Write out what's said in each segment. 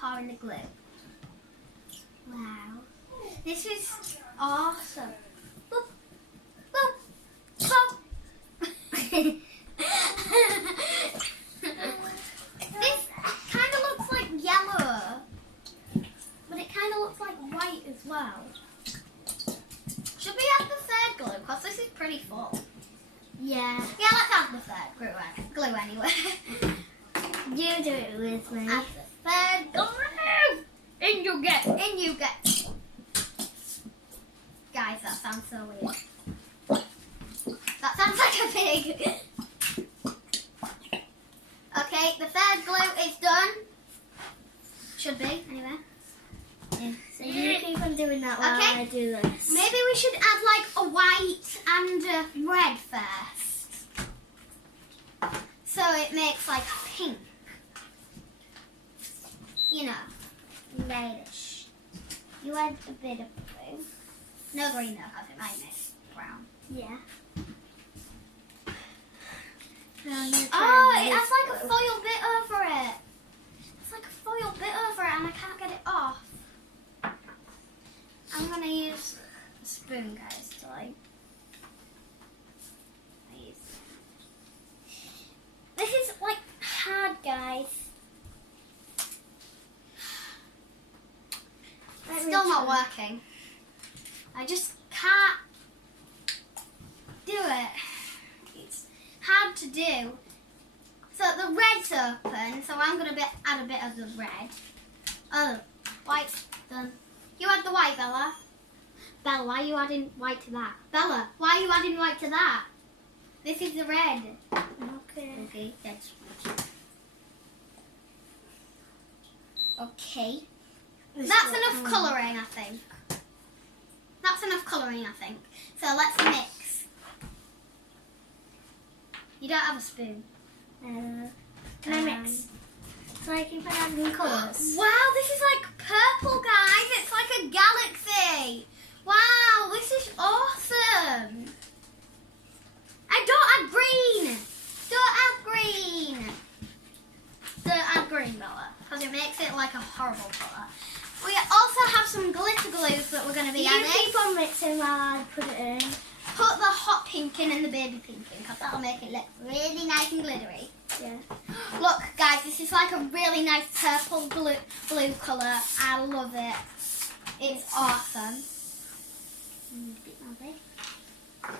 pour in the glue. Wow. This is awesome. Boop. Boop. Boop. This kind of looks like yellow, but it kind of looks like white as well. Should we add the third glue? Because this is pretty full. Yeah. Yeah, let's add the third glue anyway. You do it with me. Add the third glue. In you get. In you get. Guys, that sounds so weird. That sounds like a pig. Okay, the third glue is done. Should be, anyway. Yeah. So you keep on doing that while Okay. I do this. Maybe we should add like a white and a red first. So it makes like pink. You know, reddish. You add a bit of blue. No green though, because it might make brown. Yeah. Oh, it has like a foil bit over it. It's like a foil bit over it and I can't get it off. I'm going to use a spoon, guys, to like... This is like hard, guys. It's still not working. I just can't do it. It's hard to do. So the red's open, so I'm going to add a bit of the red. Oh, white's done. You add the white, Bella. Bella, why are you adding white to that? Bella, why are you adding white to that? This is the red. Okay. Okay, that's right. Okay. That's enough colouring, I think. That's enough colouring, I think. So let's mix. You don't have a spoon. Can I mix? So I can put adding colours. Wow, this is like purple, guys. It's like a galaxy. Wow, this is awesome. And don't add green. Don't add green. Don't add green, Bella, because it makes it like a horrible colour. We also have some glitter glues that we're going to be adding. You keep on mixing while I put it in. Put the hot pink in and the baby pink in, because that'll make it look really nice and glittery. Yeah. Look, guys, this is like a really nice purple blue colour. I love it. It's awesome.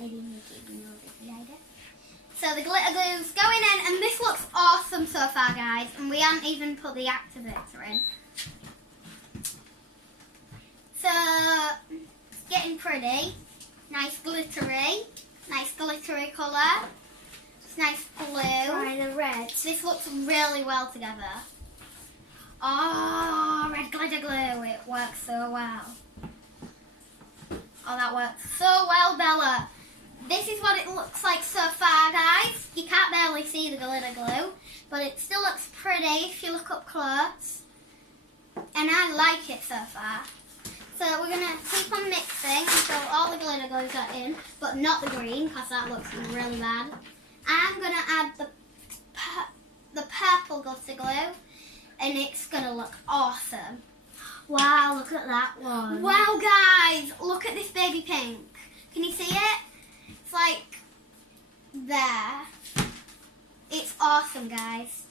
Maybe make it even a little bit lighter. So the glitter glue's going in, and this looks awesome so far, guys. And we haven't even put the activator in. So, it's getting pretty. Nice glittery colour. It's nice blue. Try the red. This looks really well together. Oh, red glitter glue. It works so well. Oh, that works so well, Bella. This is what it looks like so far, guys. You can't barely see the glitter glue, but it still looks pretty if you look up close. And I like it so far. So we're going to keep on mixing until all the glitter glue got in, but not the green, because that looks really bad. I'm going to add the purple glitter glue, and it's going to look awesome. Wow, look at that one. Wow, guys, look at this baby pink. Can you see it? It's like there. It's awesome, guys.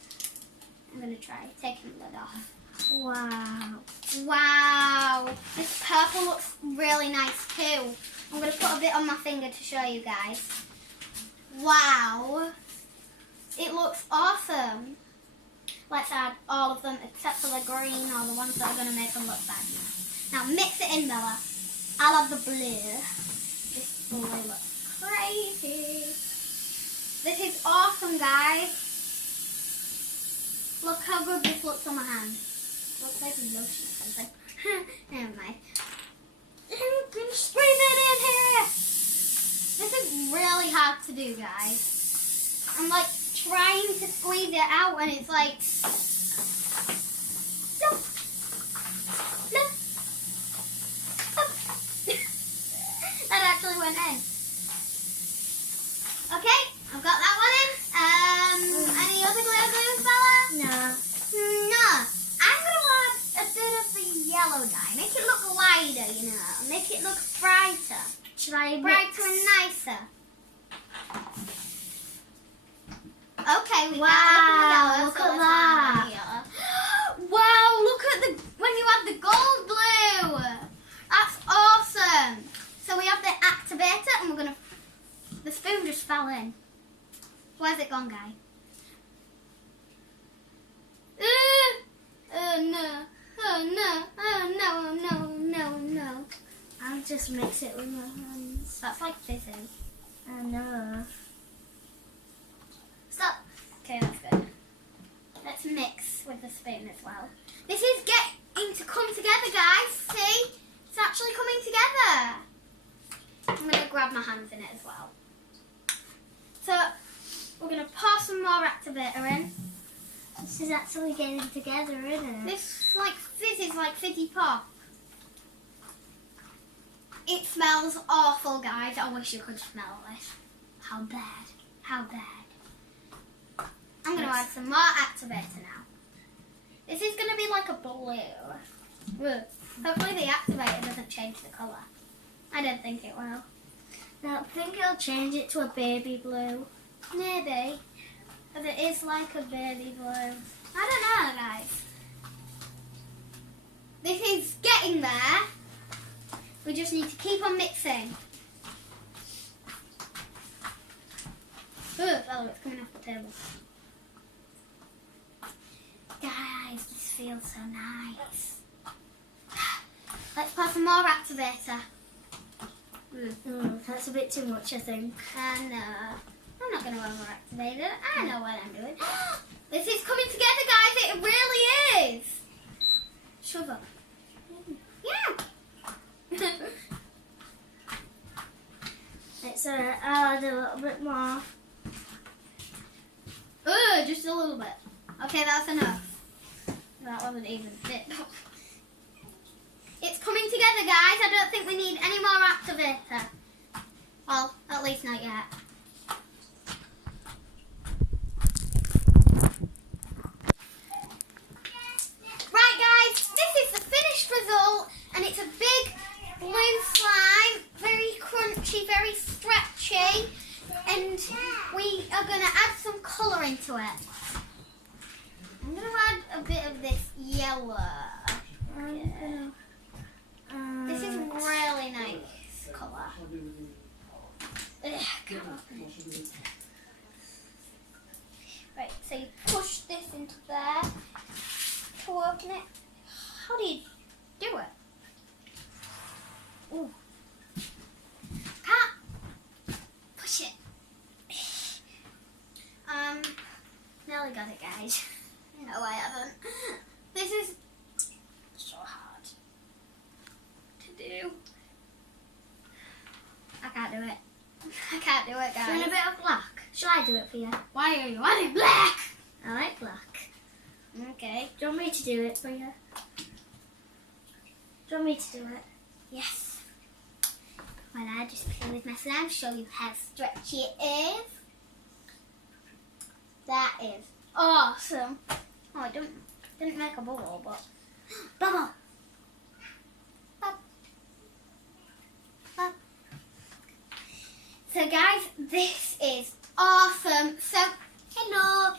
I'm going to try taking the lid off. Wow. Wow, this purple looks really nice too. I'm going to put a bit on my finger to show you guys. Wow, it looks awesome. Let's add all of them except for the green or the ones that are going to make them look bad. Now mix it in, Bella. I'll have the blue. This blue looks crazy. This is awesome, guys. Look how good this looks on my hand. Looks like lotion or something. Never mind. I'm going to squeeze it in here. This is really hard to do, guys. I'm like trying to squeeze it out and it's like... Look. Look. Look. That actually went in. Okay, I've got that one in. Any other glue glues, Bella? No. No. I'm going to add I mix? brighter and nicer. Okay, we Wow, got look so at let's that. add yellow. Wow, look at when you add the gold blue. That's awesome. So we have the activator and we're gonna. The spoon just fell in. Where's it gone, guy? Oh no! Oh no! Oh no! No! No! No! I'll just mix it with my hands. That's like fizzing. I know. Stop. Okay, that's good. Let's mix with the spoon as well. This is getting to come together, guys. See? It's actually coming together. I'm going to grab my hands in it as well. So, we're going to pour some more activator in. This is actually getting together, isn't it? This like fizzes like fizzy pop. It smells awful, guys. I wish you could smell this. How bad. How bad. I'm going to add some more activator now. This is going to be like a blue. Ugh. Hopefully the activator doesn't change the colour. I don't think it will. I think I'll change it to a baby blue. Maybe. Because it is like a baby blue. I don't know, guys. This is getting there. We just need to keep on mixing. Oh, it's coming off the table. Guys, this feels so nice. Let's pour some more activator. That's a bit too much, I think. And I'm not going to overactivate it. I know what I'm doing. This is coming together, guys. It really is. Shove up. Yeah. Let's add a little bit more. Just a little bit. Okay, that's enough. That wasn't even fit. It's coming together, guys. I don't think we need any more activator. Well, at least not yet. Right, guys, this is the finished result, and it's a big blue slime, very crunchy, very stretchy, and we are going to add some colour into it. I'm going to add a bit of this yellow. Yeah. This is really nice colour. Right, so you push this into there to open it. How do you do it? Ooh. Can't push it. Nearly got it, guys. No, I haven't. This is so hard to do. I can't do it. I can't do it, guys. Do you want a bit of black? Shall I do it for you? Why are you adding black? I like black. Okay. Do you want me to do it for you? Do you want me to do it? Yes. Well, I just play with my slime, show you how stretchy it is. That is awesome. Oh, it didn't make a bubble, but bubble. Bub. Bub. So guys, this is awesome. So, hello.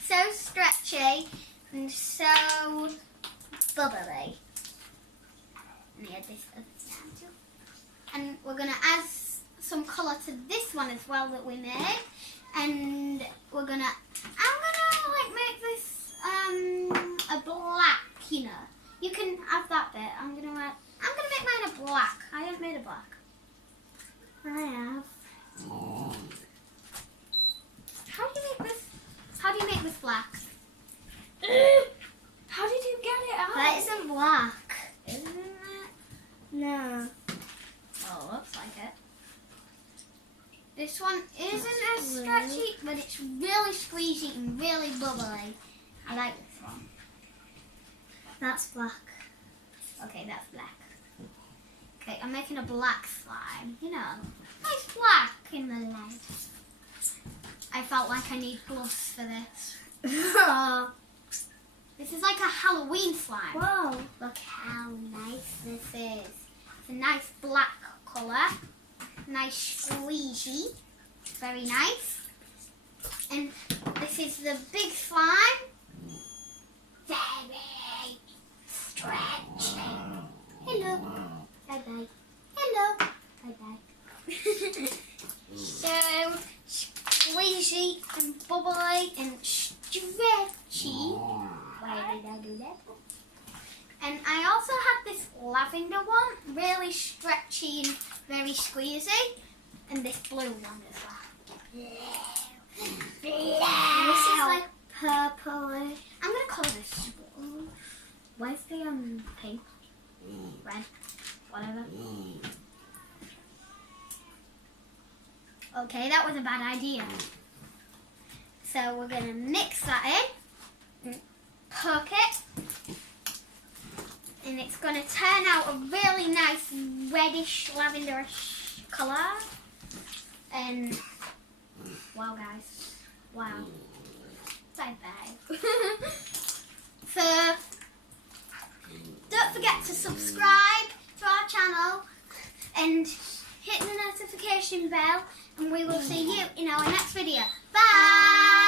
So stretchy and so bubbly. Let me add this other down too. And we're going to add some colour to this one as well that we made. And I'm gonna like make this a black, you know. You can have that bit. I'm gonna make mine a black. I haven't made a black. I have. How do you make this black? How did you get it out? That isn't black. Isn't it? No. Oh, looks like it. This one isn't as stretchy, but it's really squeezy and really bubbly. I like this one. That's black. Okay, that's black. Okay, I'm making a black slime. You know, nice black in the light. I felt like I need gloves for this. This is like a Halloween slime. Whoa. Look how nice this is. It's a nice black colour. nice squeezy. Very nice. And this is the big slime. Very stretchy. Hello. Bye-bye. Hello. Bye-bye. So, squeezy and bubbly and stretchy. Why did I do that? And I also had this lavender one, really stretchy and very squeezy. And this blue one as well. And this is like purplish. I'm going to call this blue. Where's the pink? Red? Whatever. Okay, that was a bad idea. So we're going to mix that in. Cook it. And it's going to turn out a really nice reddish lavenderish colour. And wow guys, wow. Bye bye. So don't forget to subscribe to our channel and hit the notification bell, and we will see you in our next video. Bye!